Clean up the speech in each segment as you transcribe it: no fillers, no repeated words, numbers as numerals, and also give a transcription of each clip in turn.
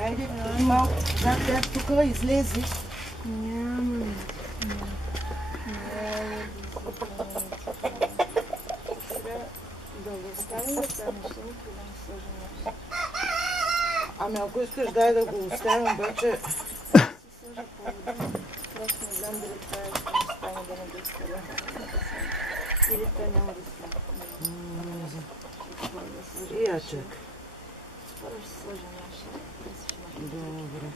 Айде, малко, да, тук излезе. Няма. Да го оставим да това неща, никога да не сложим нещо. Ами ако искаш, дай да го оставим, обаче... Се сложа по вода, просто не знам дали това ще стане да не го оставя. Или това няма да стане. Не знам. И я чакай. Първо ще сложа наша. Добре.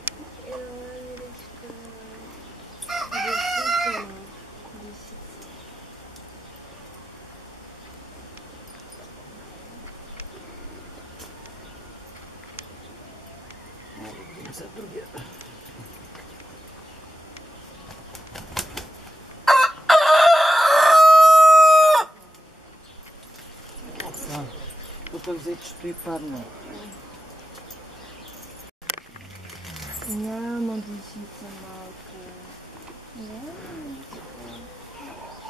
За другия. Тук взе, че стои падна. Няма душица малка. Няма ничего.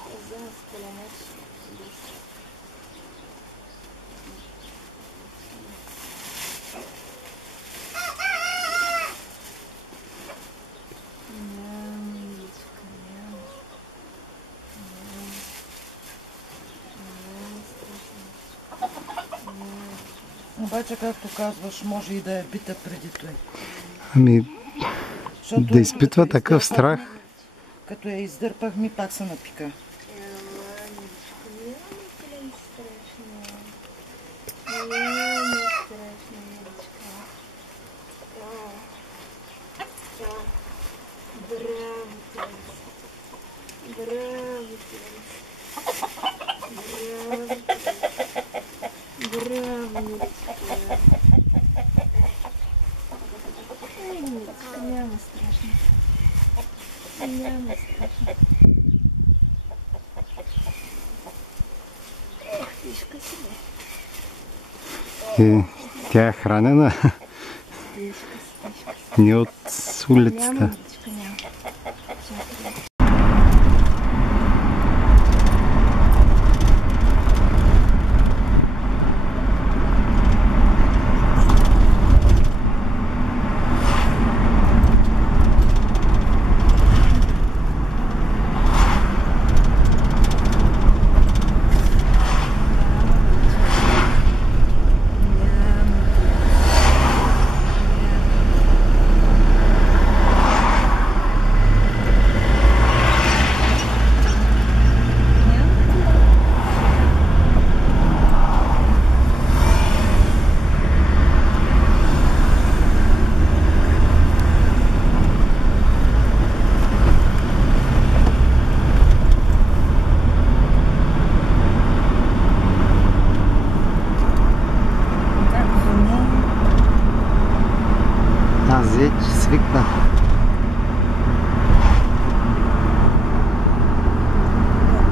Ще взема с коленеш. Обаче, както казваш, може и да е бита преди той. Ами, Защото да изпитва такъв страх. Като я издърпах, ми пак се напика. Браво, Миричка. Ай, Миричка, няма страшно. Няма страшно. Ох, тишка си бе. Тя е хранена. Тишка си, тишка си. Не от улицата. Няма, Миричка, няма. Чакай. Аз вече свикнах.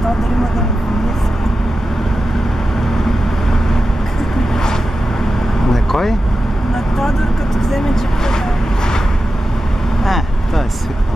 Тодор има да не На кой? на Тодор, като вземе джипката. Той е свикнал.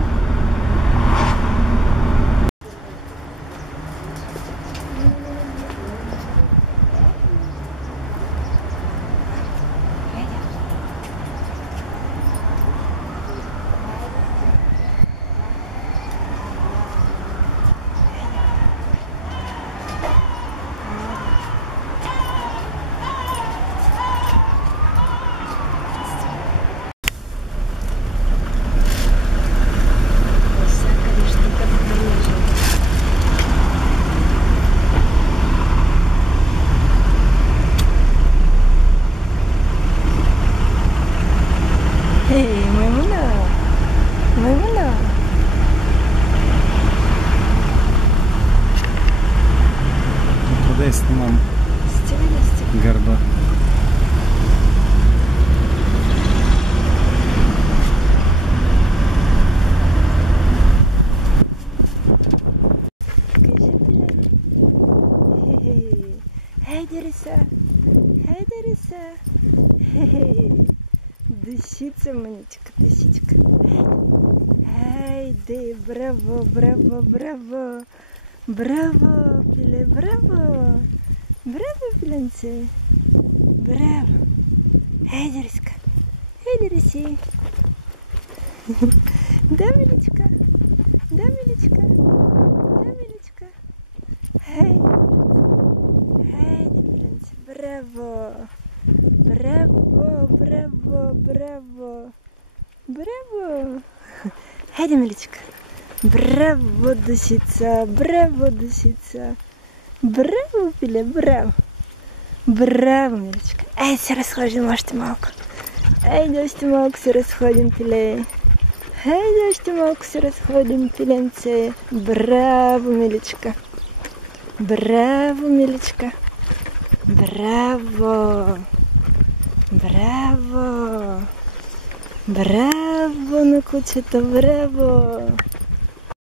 Да снимам гърба. Хайде, Риса! Душица, маничка, душичка. Хайде, браво! Браво, пиле, браво! Браво, пиле! пиленце. Браво. Хайде, Риска. Хайде, Риси. Да, миличка. Да, миличка. Да, миличка. Хайде. Хайде, пиленце. Браво. Браво, браво, браво. Браво. Хайде, миличка. Браво, душица. Браво, душица. Браво, пиле, браво. Браво, миличка. Ей, се разходим още малко. Ейде, още малко се разходим, пиле. Хайде, още малко се разходим, пиленце. Браво, миличка. Браво, миличка. Браво. Браво. Браво на кучето, браво.